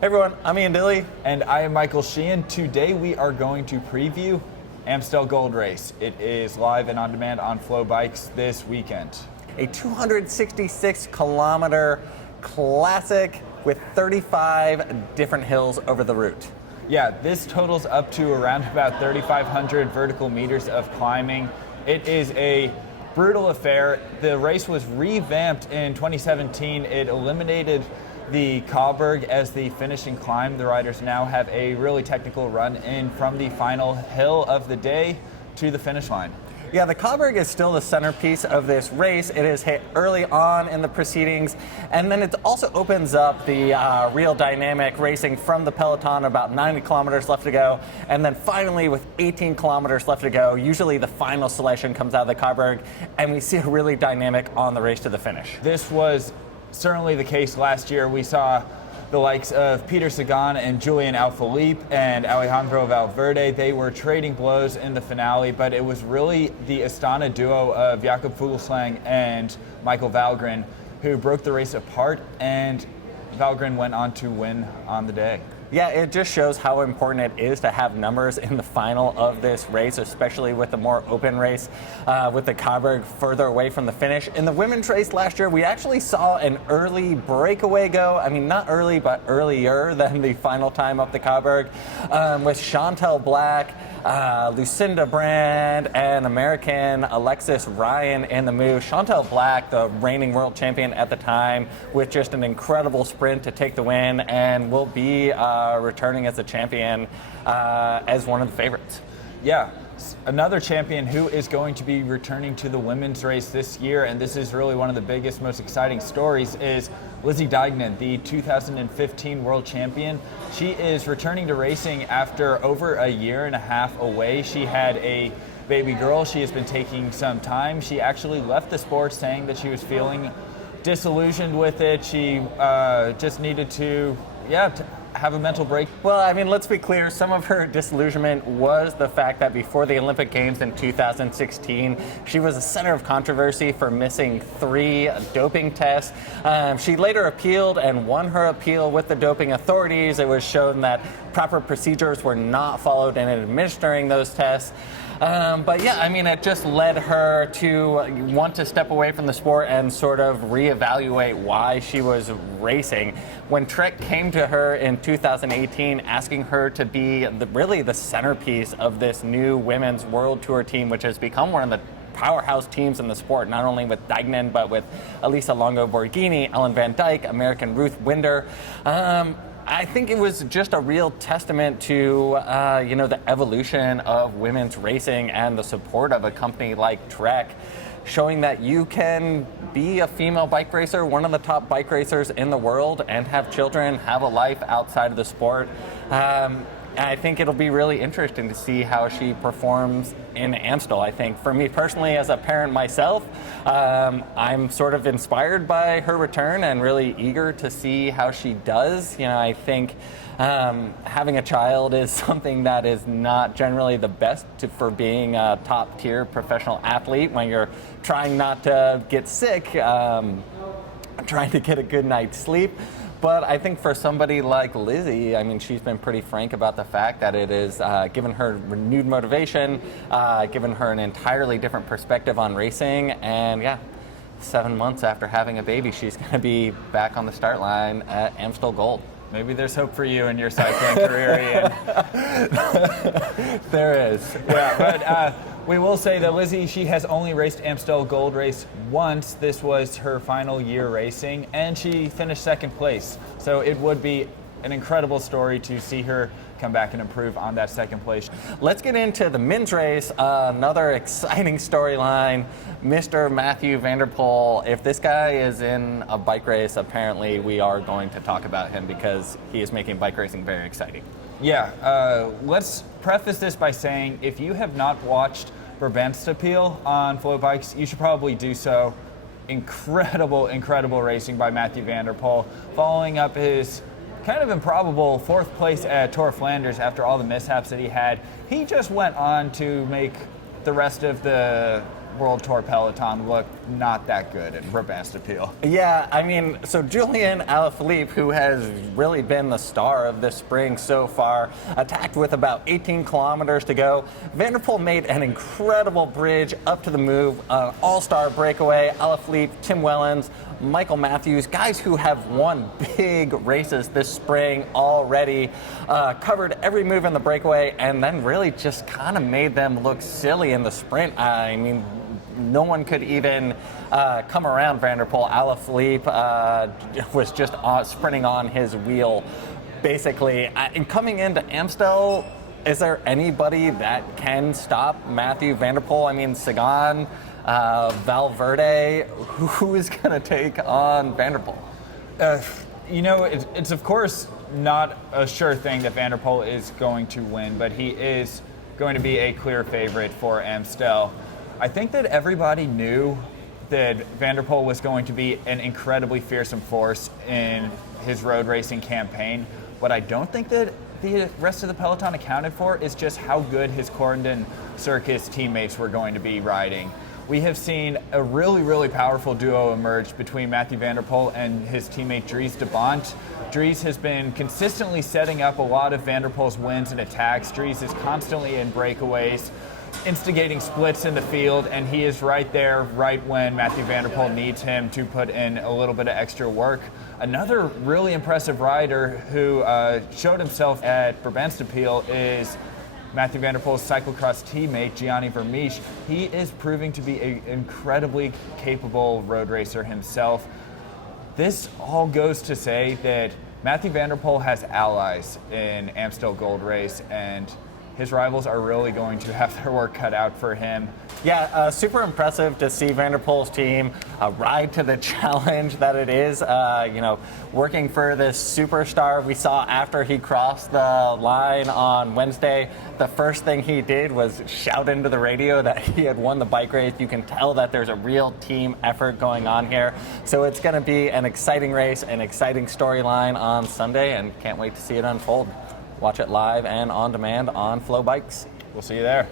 Hey everyone, I'm Ian Dille. And I am Michael Sheehan. Today we are going to preview Amstel Gold Race. It is live and on demand on FloBikes this weekend. A 266 kilometer classic with 35 different hills over the route. Yeah, this totals up to around about 3,500 vertical meters of climbing. It is a brutal affair. The race was revamped in 2017. It eliminated the Kahlberg as the finishing climb. The riders now have a really technical run in from the final hill of the day to the finish line. Yeah, the Kahlberg is still the centerpiece of this race. It is hit early on in the proceedings, and then it also opens up the real dynamic racing from the peloton, about 90 kilometers left to go, and then finally with 18 kilometers left to go, usually the final selection comes out of the Kahlberg, and we see a really dynamic on the race to the finish. This was certainly the case last year. We saw the likes of Peter Sagan and Julian Alaphilippe and Alejandro Valverde. They were trading blows in the finale, but it was really the Astana duo of Jakob Fuglsang and Michael Valgren who broke the race apart, and Valgren went on to win on the day. Yeah, it just shows how important it is to have numbers in the final of this race, especially with the more open race, with the Kahlberg further away from the finish. In the women's race last year, we actually saw an early breakaway go. I mean, not early, but earlier than the final time up the Kahlberg, with Chantel Black, Lucinda Brand, and American Alexis Ryan in the move. Chantel Black, the reigning world champion at the time, with just an incredible sprint to take the win, and will be returning as a champion as one of the favorites. Yeah, another champion who is going to be returning to the women's race this year, and this is really one of the biggest, most exciting stories, is Lizzie Deignan, the 2015 world champion. She is returning to racing after over a year and a half away. She had a baby girl. She has been taking some time. She actually left the sport saying that she was feeling disillusioned with it. She just needed to have a mental break. Well, I mean, let's be clear. Some of her disillusionment was the fact that before the Olympic Games in 2016, she was a center of controversy for missing 3 doping tests. She later appealed and won her appeal with the doping authorities. It was shown that proper procedures were not followed in administering those tests. But yeah, I mean, it just led her to want to step away from the sport and sort of reevaluate why she was racing. When Trek came to her in 2018 asking her to be really the centerpiece of this new women's world tour team, which has become one of the powerhouse teams in the sport, not only with Deignan, but with Elisa Longo Borghini, Ellen Van Dyke, American Ruth Winder. I think it was just a real testament to, the evolution of women's racing and the support of a company like Trek, showing that you can be a female bike racer, one of the top bike racers in the world, and have children, have a life outside of the sport. I think it'll be really interesting to see how she performs in Amstel. I think for me personally, as a parent myself, I'm sort of inspired by her return and really eager to see how she does. I think having a child is something that is not generally the best for being a top tier professional athlete when you're trying not to get sick, trying to get a good night's sleep. But I think for somebody like Lizzie, I mean, she's been pretty frank about the fact that it is given her renewed motivation, given her an entirely different perspective on racing, and 7 months after having a baby, she's going to be back on the start line at Amstel Gold. Maybe there's hope for you in your cycling career, Ian. There is. Yeah, but we will say that Lizzie, she has only raced Amstel Gold Race once. This was her final year racing, and she finished second place. So it would be an incredible story to see her come back and improve on that second place. Let's get into the men's race. Another exciting storyline. Mr. Mathieu van der Poel. If this guy is in a bike race, apparently we are going to talk about him because he is making bike racing very exciting. Yeah, let's preface this by saying if you have not watched Brabantse Pijl on FloBikes, you should probably do so. Incredible racing by Mathieu van der Poel, following up his kind of improbable 4th place at Tour of Flanders after all the mishaps that he had. He just went on to make the rest of the World Tour peloton look not that good at Brabantse Pijl. Yeah, I mean, so Julian Alaphilippe, who has really been the star of this spring so far, attacked with about 18 kilometers to go. Van der Poel made an incredible bridge up to the move, all-star breakaway. Alaphilippe, Tim Wellens, Michael Matthews, guys who have won big races this spring already, covered every move in the breakaway, and then really just kind of made them look silly in the sprint. I mean, no one could even come around Van der Poel. Alaphilippe was just sprinting on his wheel, basically. And coming into Amstel, is there anybody that can stop Mathieu Van der Poel? I mean, Sagan, Valverde, who is going to take on Van der Poel? You know, it's of course not a sure thing that Van der Poel is going to win, but he is going to be a clear favorite for Amstel. I think that everybody knew that Van der Poel was going to be an incredibly fearsome force in his road racing campaign. What I don't think that the rest of the peloton accounted for is just how good his Corendon Circus teammates were going to be riding. We have seen a really, really powerful duo emerge between Mathieu Van der Poel and his teammate Dries de Bont. Dries has been consistently setting up a lot of Van der Poel's wins and attacks. Dries is constantly in breakaways, instigating splits in the field, and he is right there right when Mathieu Van der Poel needs him to put in a little bit of extra work. Another really impressive rider who showed himself at Brabantse Pijl is Mathieu Van der Poel's cyclocross teammate, Gianni Vermeersch. He is proving to be an incredibly capable road racer himself. This all goes to say that Mathieu Van der Poel has allies in Amstel Gold Race, and his rivals are really going to have their work cut out for him. Yeah, super impressive to see Van der Poel's team ride to the challenge that it is, working for this superstar. We saw after he crossed the line on Wednesday, the first thing he did was shout into the radio that he had won the bike race. You can tell that there's a real team effort going on here. So it's going to be an exciting race, an exciting storyline on Sunday, and can't wait to see it unfold. Watch it live and on demand on FloBikes. We'll see you there.